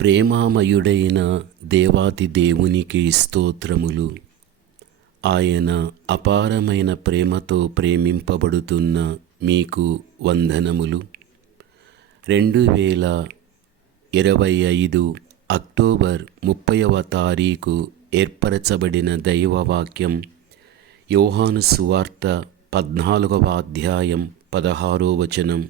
ప్రేమామయుడైన దేవాతి దేవునికి స్తోత్రములు. ఆయన అపారమైన ప్రేమతో ప్రేమింపబడుతున్న మీకు వందనములు. రెండు వేల ఇరవై ఐదు అక్టోబర్ ముప్పైవ తారీఖు ఏర్పరచబడిన దైవవాక్యం యోహాను సువార్త పద్నాలుగవ అధ్యాయం పదహారో వచనం.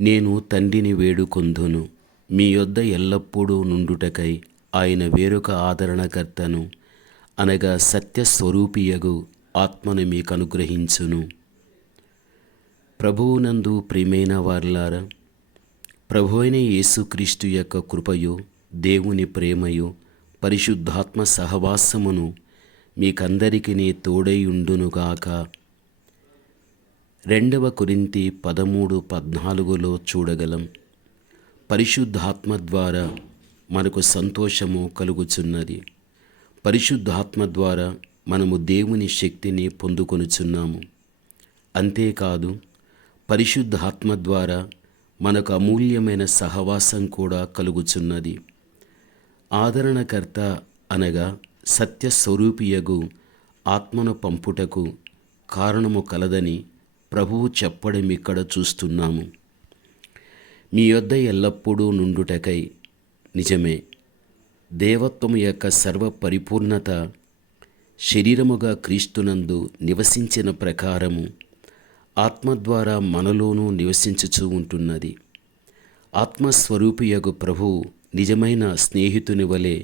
నేను తండ్రిని వేడుకొందును. మీ యొద్ద ఎల్లప్పుడూ నుండుటకై ఆయన వేరొక ఆదరణకర్తను అనగా సత్యస్వరూపియగు ఆత్మను మీకు అనుగ్రహించును ప్రభువునందు ప్రియమైన వార్లారా ప్రభు అయిన యేసుక్రీస్తు యొక్క కృపయు దేవుని ప్రేమయు పరిశుద్ధాత్మ సహవాసమును మీకందరికీ తోడై ఉండునుగాక రెండవ కొరింతి పదమూడు పద్నాలుగులో చూడగలం. పరిశుద్ధాత్మ ద్వారా మనకు సంతోషము కలుగుచున్నది. పరిశుద్ధాత్మ ద్వారా మనము దేవుని శక్తిని పొందుకొనుచున్నాము. అంతేకాదు పరిశుద్ధాత్మ ద్వారా మనకు అమూల్యమైన సహవాసం కూడా కలుగుచున్నది. ఆదరణకర్త అనగా సత్యస్వరూపియగు ఆత్మను పంపుటకు కారణము కలదని ప్రభువు చెప్పడం ఇక్కడ చూస్తున్నాము. మీ యొద్ద ఎల్లప్పుడూ నుండుటకై నిజమే. దేవత్వము యొక్క సర్వ పరిపూర్ణత శరీరముగా క్రీస్తునందు నివసించిన ప్రకారము ఆత్మ ద్వారా మనలోనూ నివసించుచూ ఉంటున్నది. ఆత్మస్వరూపియగు ప్రభు నిజమైన స్నేహితుని వలె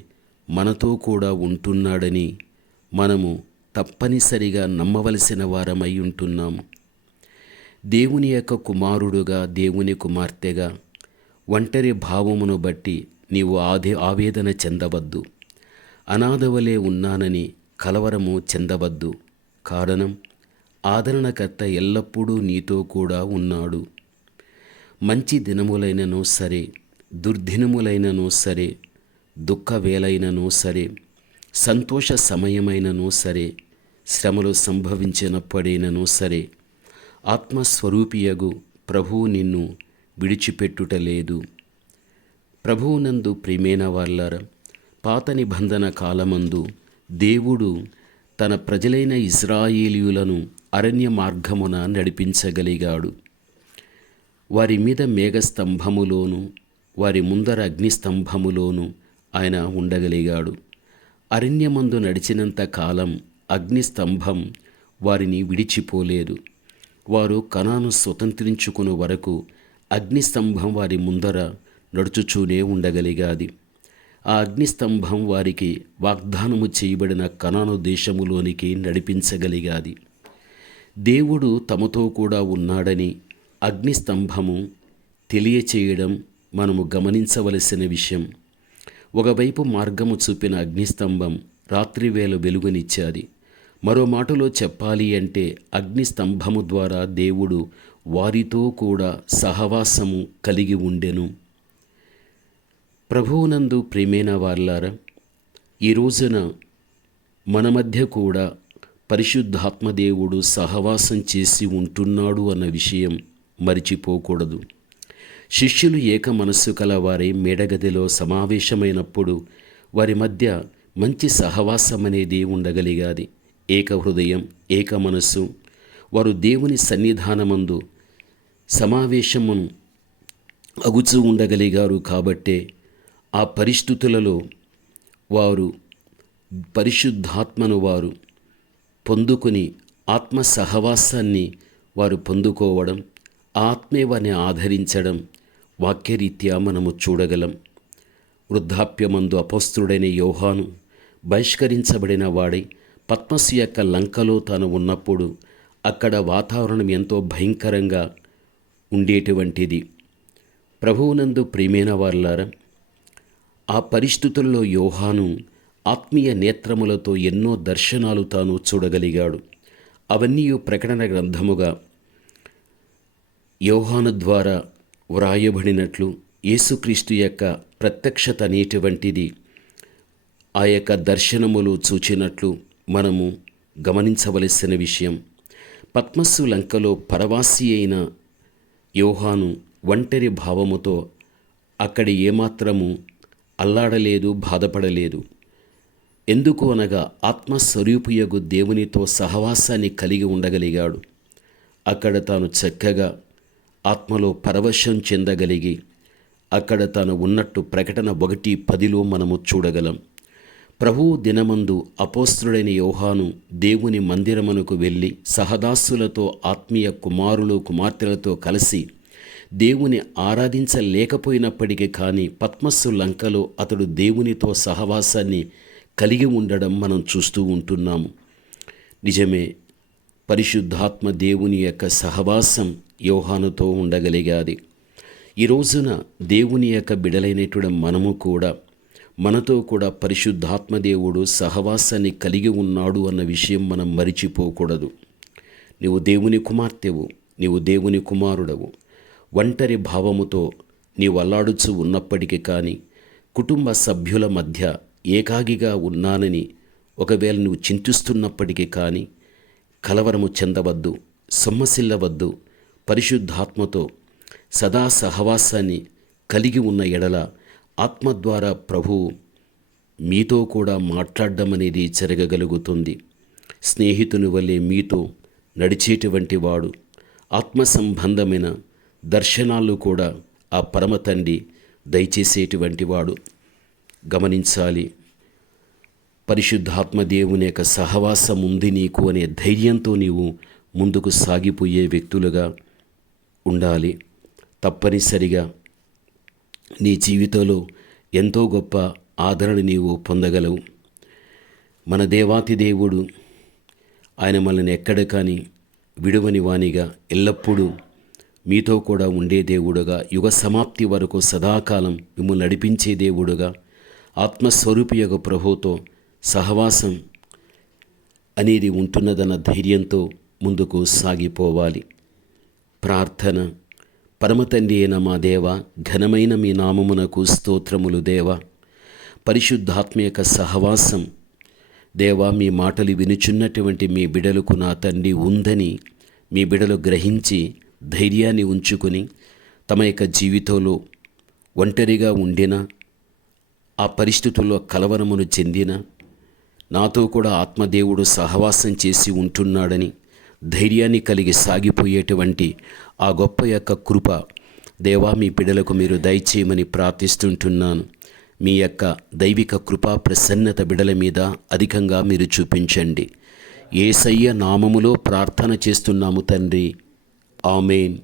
మనతో కూడా ఉంటున్నాడని మనము తప్పనిసరిగా నమ్మవలసిన వారమై ఉంటున్నాము. దేవుని యొక్క కుమారుడుగా దేవుని కుమార్తెగా ఒంటరి భావమును బట్టి నీవు ఆదే ఆవేదన చెందవద్దు. అనాథవలే ఉన్నానని కలవరము చెందవద్దు. కారణం ఆదరణకర్త ఎల్లప్పుడూ నీతో కూడా ఉన్నాడు. మంచి దినములైనను సరే దుర్దినములైనను సరే దుఃఖవేలైనను సరే సంతోష సమయమైనను సరే శ్రమలు సంభవించినప్పుడైనను సరే ఆత్మస్వరూపియగు ప్రభువు నిన్ను విడిచిపెట్టుటలేదు. ప్రభువునందు ప్రియమైన వాళ్ళారా పాత నిబంధన కాలమందు దేవుడు తన ప్రజలైన ఇజ్రాయేలీయులను అరణ్య మార్గమున నడిపించగలిగాడు. వారి మీద మేఘస్తంభములోను వారి ముందర అగ్నిస్తంభములోను ఆయన ఉండగలిగాడు. అరణ్యమందు నడిచినంత కాలం అగ్నిస్తంభం వారిని విడిచిపోలేదు. వారు కణాను స్వతంత్రించుకుని వరకు అగ్నిస్తంభం వారి ముందర నడుచుచూనే ఉండగలిగాది. ఆ అగ్నిస్తంభం వారికి వాగ్దానము చేయబడిన కణాను దేశములోనికి నడిపించగలిగాది. దేవుడు తమతో కూడా ఉన్నాడని అగ్నిస్తంభము తెలియచేయడం మనము గమనించవలసిన విషయం. ఒకవైపు మార్గము చూపిన అగ్నిస్తంభం రాత్రివేళ వెలుగునిచ్చాది. మరో మాటలో చెప్పాలి అంటే అగ్నిస్తంభము ద్వారా దేవుడు వారితో కూడా సహవాసము కలిగి ఉండెను. ప్రభువునందు ప్రేమైన వార్లారా ఈ రోజున మన మధ్య కూడా పరిశుద్ధాత్మదేవుడు సహవాసం చేసి ఉంటున్నాడు అన్న విషయం మరిచిపోకూడదు. శిష్యులు ఏక మనస్సు కల వారి మేడగదిలో సమావేశమైనప్పుడు వారి మధ్య మంచి సహవాసం అనేది ఉండగలిగాది. ఏక హృదయం ఏక మనస్సు వారు దేవుని సన్నిధానమందు సమావేశమును అగుచూ ఉండగలిగారు కాబట్టే ఆ పరిస్థితులలో వారు పరిశుద్ధాత్మను వారు పొందుకుని ఆత్మ సహవాసాన్ని వారు పొందుకోవడం ఆత్మే వారిని ఆదరించడం వాక్యరీత్యా మనము చూడగలం. వృద్ధాప్యమందు అపస్తుడైన యోహాను బహిష్కరించబడిన వాడై పద్మసు యొక్క లంకలో తాను ఉన్నప్పుడు అక్కడ వాతావరణం ఎంతో భయంకరంగా ఉండేటువంటిది. ప్రభువునందు ప్రియమైన వారులారా ఆ పరిస్థితుల్లో యోహాను ఆత్మీయ నేత్రములతో ఎన్నో దర్శనాలు తాను చూడగలిగాడు. అవన్నీ ప్రకటన గ్రంథముగా యోహాను ద్వారా వ్రాయబడినట్లు యేసుక్రీస్తు యొక్క ప్రత్యక్షత అనేటువంటిది ఆ యొక్క దర్శనములు చూచినట్లు మనము గమనించవలసిన విషయం పద్మస్సు లంకలో పరవాసి అయిన యోహాను ఒంటరి భావముతో అక్కడ ఏమాత్రము అల్లాడలేదు బాధపడలేదు. ఎందుకు అనగా ఆత్మస్వరూపియగు దేవునితో సహవాసాన్ని కలిగి ఉండగలిగాడు. అక్కడ తాను చక్కగా ఆత్మలో పరవశం చెందగలిగి అక్కడ తాను ఉన్నట్టు ప్రకటన ఒకటి పదిలో మనము చూడగలం. ప్రభువు దినమందు అపోస్తుడైన యోహాను దేవుని మందిరమునకు వెళ్ళి సహదాసులతో ఆత్మీయ కుమారులు కుమార్తెలతో కలిసి దేవుని ఆరాధించలేకపోయినప్పటికీ కానీ పద్మస్సు లంకలో అతడు దేవునితో సహవాసాన్ని కలిగి ఉండడం మనం చూస్తూ ఉంటున్నాము. నిజమే పరిశుద్ధాత్మ దేవుని యొక్క సహవాసం యోహానుతో ఉండగలిగాది. ఈ రోజున దేవుని యొక్క బిడలైనటువంటి మనము కూడా మనతో కూడా పరిశుద్ధాత్మ దేవుడు సహవాసాన్ని కలిగి ఉన్నాడు అన్న విషయం మనం మరిచిపోకూడదు. నీవు దేవుని కుమార్తెవు నీవు దేవుని కుమారుడవు. ఒంటరి భావముతో నీవు అల్లాడుచు ఉన్నప్పటికీ కానీ కుటుంబ సభ్యుల మధ్య ఏకాగిగా ఉన్నానని ఒకవేళ నువ్వు చింతిస్తున్నప్పటికీ కానీ కలవరము చెందవద్దు సొమ్మసిల్లవద్దు పరిశుద్ధాత్మతో సదా సహవాసాన్ని కలిగి ఉన్న ఎడల ఆత్మ ద్వారా ప్రభువు మీతో కూడా మాట్లాడడం అనేది జరగగలుగుతుంది. స్నేహితుని వల్లే మీతో నడిచేటువంటి వాడు ఆత్మ సంబంధమైన దర్శనాలు కూడా ఆ పరమ తండ్రి దయచేసేటువంటి వాడు. గమనించాలి పరిశుద్ధాత్మ దేవుని యొక్క సహవాసం ఉంది నీకు అనే ధైర్యంతో నీవు ముందుకు సాగిపోయే వ్యక్తులుగా ఉండాలి. తప్పనిసరిగా నీ జీవితంలో ఎంతో గొప్ప ఆదరణ నీవు పొందగలవు. మన దేవాతి దేవుడు ఆయన మనల్ని ఎక్కడ కానీ విడువని వానిగా ఎల్లప్పుడూ మీతో కూడా ఉండే దేవుడుగా యుగ సమాప్తి వరకు సదాకాలం మిమ్మల్ని నడిపించే దేవుడుగా ఆత్మస్వరూపి యొక్క ప్రభుతో సహవాసం అనేది ఉంటున్నదన్న ధైర్యంతో ముందుకు సాగిపోవాలి. ప్రార్థన పరమతండి అయిన మా దేవ ఘనమైన మీ నామమునకు స్తోత్రములు దేవ. పరిశుద్ధాత్మ యొక్క సహవాసం. దేవా మీ మాటలు వినుచున్నటువంటి మీ బిడలకు నా తండ్రి ఉందని మీ బిడలు గ్రహించి ధైర్యాన్ని ఉంచుకుని తమ యొక్క జీవితంలో ఒంటరిగా ఉండిన ఆ పరిస్థితుల్లో కలవరమును చెందిన నాతో కూడా ఆత్మదేవుడు సహవాసం చేసి ఉంటున్నాడని ధైర్యాన్ని కలిగి సాగిపోయేటువంటి ఆ గొప్ప యొక్క కృప దేవా మీ బిడలకు మీరు దయచేయమని ప్రార్థిస్తుంటున్నాను. మీ యొక్క దైవిక కృపా ప్రసన్నత బిడల మీద అధికంగా మీరు చూపించండి. ఏసయ్య నామములో ప్రార్థన చేస్తున్నాము తండ్రి. ఆమెన్.